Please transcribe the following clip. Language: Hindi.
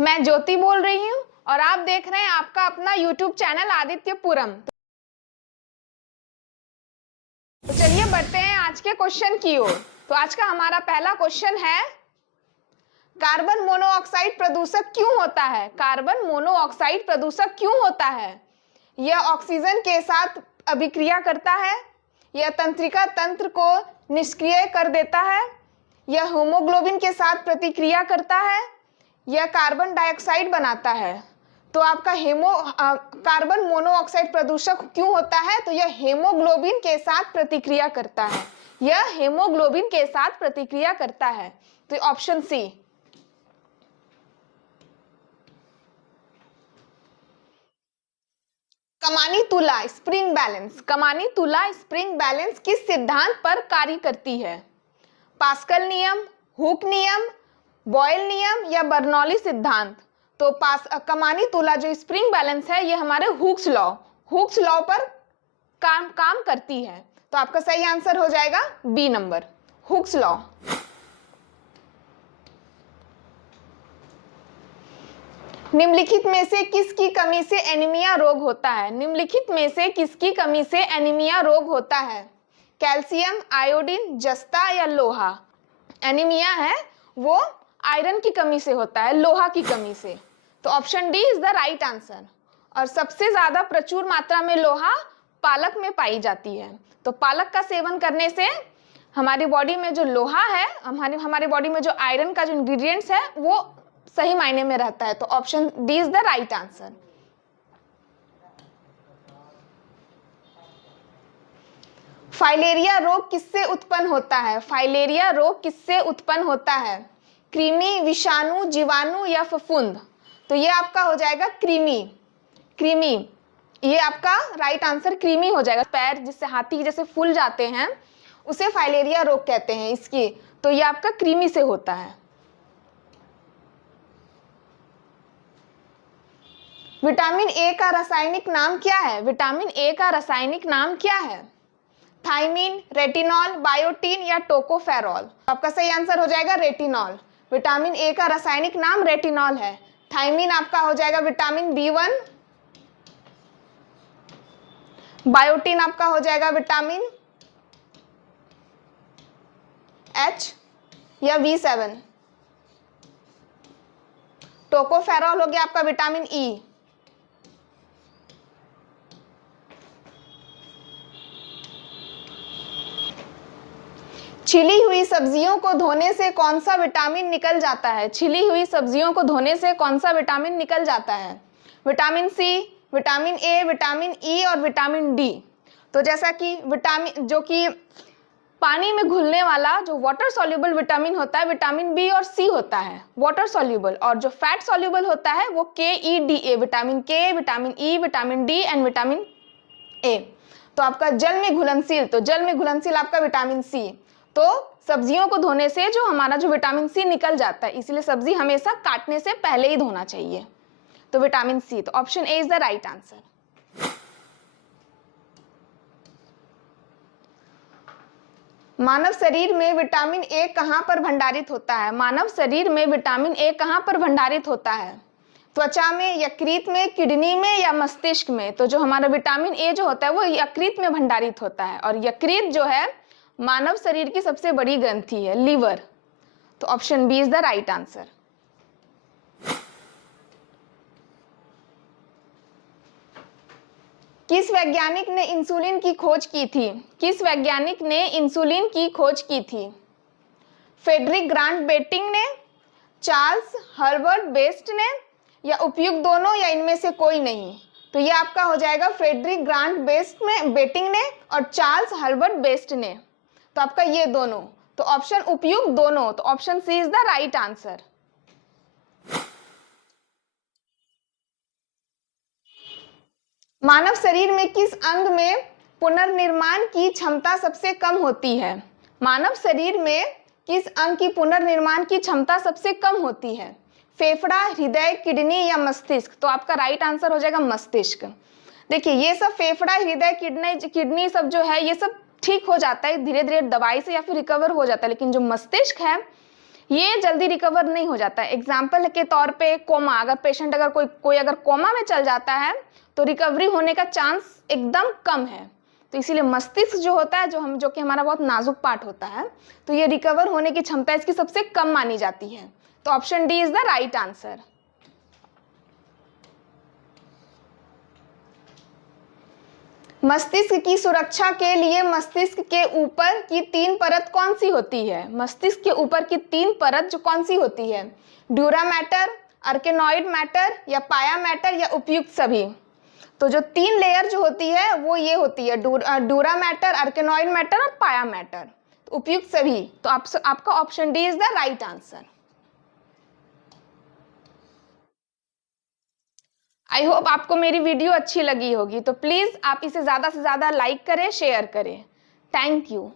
मैं ज्योति बोल रही हूँ और आप देख रहे हैं आपका अपना YouTube चैनल आदित्यपुरम। तो चलिए बढ़ते हैं आज के क्वेश्चन की ओर। तो आज का हमारा पहला क्वेश्चन है, कार्बन मोनोऑक्साइड प्रदूषक क्यों होता है? कार्बन मोनोऑक्साइड प्रदूषक क्यों होता है? यह ऑक्सीजन के साथ अभिक्रिया करता है, यह तंत्रिका तंत्र को निष्क्रिय कर देता है, यह हीमोग्लोबिन के साथ प्रतिक्रिया करता है, यह कार्बन डाइऑक्साइड बनाता है। तो आपका कार्बन मोनोऑक्साइड प्रदूषक क्यों होता है? तो यह हीमोग्लोबिन के साथ प्रतिक्रिया करता है, यह हीमोग्लोबिन के साथ प्रतिक्रिया करता है। तो ऑप्शन सी। कमानी तुला स्प्रिंग बैलेंस, कमानी तुला स्प्रिंग बैलेंस किस सिद्धांत पर कार्य करती है? पास्कल नियम, हुक नियम, बॉयल नियम या बर्नौली सिद्धांत? तो कमानी तुला जो स्प्रिंग बैलेंस है ये हमारे हुक्स लॉ पर काम करती है। तो आपका सही आंसर हो जाएगा बी नंबर, हुक्स लॉ। निम्नलिखित में से किसकी कमी से एनीमिया रोग होता है? निम्नलिखित में से किसकी कमी से एनीमिया रोग होता है? कैल्शियम, आयोडीन, जस्ता या लोहा? एनीमिया है वो आयरन की कमी से होता है, लोहा की कमी से। तो option D is the right answer. और सबसे ज्यादा प्रचुर मात्रा में लोहा पालक में पाई जाती है। तो पालक का सेवन करने से हमारी बॉडी में जो लोहा है, हमारी बॉडी में जो आयरन का जो इंग्रेडिएंट्स है वो सही मायने में रहता है। तो option D is the right answer. Filaria रोग किससे उत्पन्न होता है? फाइलेरिया रोग किससे उत्पन्न होता है? कृमि, विषाणु, जीवाणु या फफूंद? तो ये आपका हो जाएगा कृमि। ये आपका राइट आंसर कृमि हो जाएगा। पैर जिससे हाथी जैसे फूल जाते हैं उसे फाइलेरिया रोग कहते हैं इसकी। तो ये आपका कृमि से होता है। विटामिन ए का रासायनिक नाम क्या है? विटामिन ए का रासायनिक नाम क्या है? थाइमिन, रेटिनॉल, बायोटीन या टोकोफेरॉल? आपका सही आंसर हो जाएगा रेटिनॉल। विटामिन ए का रासायनिक नाम रेटिनॉल है। थाइमिन आपका हो जाएगा विटामिन B1, बायोटीन आपका हो जाएगा विटामिन H या B7, टोकोफेरॉल हो गया आपका विटामिन E। छिली हुई सब्जियों को धोने से कौन सा विटामिन निकल जाता है? छिली हुई सब्जियों को धोने से कौन सा विटामिन निकल जाता है? Vitamin C, vitamin A, vitamin E और विटामिन डी। तो जैसा कि विटामिन जो कि पानी में घुलने वाला जो वाटर सॉल्युबल विटामिन होता है विटामिन बी और सी होता है वाटर सॉल्युबल, और जो फैट सॉल्युबल होता है वो KEDA, विटामिन के, vitamin E, vitamin D and vitamin A. तो आपका जल में घुलनशील, तो जल में घुलनशील आपका विटामिन सी। तो सब्जियों को धोने से जो हमारा जो विटामिन सी निकल जाता है, इसलिए सब्जी हमेशा काटने से पहले ही धोना चाहिए। तो विटामिन सी। तो option A is the right answer. मानव शरीर में विटामिन ए कहां पर भंडारित होता है? मानव शरीर में विटामिन ए कहां पर भंडारित होता है? त्वचा में, यकृत में, किडनी में या मस्तिष्क में? तो जो हमारा विटामिन ए जो होता है वो यकृत में भंडारित होता है, और यकृत जो है मानव शरीर की सबसे बड़ी ग्रंथि है, लीवर। तो option B is the right answer. किस वैज्ञानिक ने इंसुलिन की खोज की थी? किस वैज्ञानिक ने इंसुलिन की खोज की थी? फ्रेडरिक ग्रांट बेटिंग ने, चार्ल्स हर्बर्ट बेस्ट ने, या उपयुक्त दोनों या इनमें से कोई नहीं? तो ये आपका हो जाएगा फ्रेडरिक ग्रांट बेटिंग ने और चार्ल्स हर्बर्ट बेस्ट ने। तो आपका ये दोनों, तो ऑप्शन उपयुक्त दोनों, तो option C is the right answer. मानव शरीर में किस अंग में पुनर्निर्माण की क्षमता सबसे कम होती है? मानव शरीर में किस अंग की पुनर्निर्माण की क्षमता सबसे कम होती है? फेफड़ा, हृदय, किडनी या मस्तिष्क? तो आपका राइट आंसर हो जाएगा मस्तिष्क। देखिए ये सब फेफड़ा, हृदय, किडनी सब जो है ये सब ठीक हो जाता है धीरे धीरे दवाई से या फिर रिकवर हो जाता है, लेकिन जो मस्तिष्क है ये जल्दी रिकवर नहीं हो जाता है। एग्जाम्पल के तौर पे कोमा, अगर पेशेंट अगर कोई अगर कोमा में चल जाता है तो रिकवरी होने का चांस एकदम कम है। तो इसीलिए मस्तिष्क जो होता है, जो कि हमारा बहुत नाजुक पार्ट होता है, तो ये रिकवर होने की क्षमता इसकी सबसे कम मानी जाती है। तो option D is the right answer. मस्तिष्क की सुरक्षा के लिए मस्तिष्क के ऊपर की 3 परत कौन सी होती है? मस्तिष्क के ऊपर की 3 परत जो कौन सी होती है? ड्यूरा मैटर, आर्केनॉइड मैटर, या पाया मैटर, या उपयुक्त सभी? तो जो 3 लेयर जो होती है वो ये होती है, ड्यूरा मैटर, आर्केनॉइड मैटर और पाया मैटर। तो उपयुक्त सभी, तो आपका option D is the right answer. I hope आपको मेरी वीडियो अच्छी लगी होगी, तो प्लीज आप इसे ज्यादा से ज्यादा लाइक करें, शेयर करें। Thank you.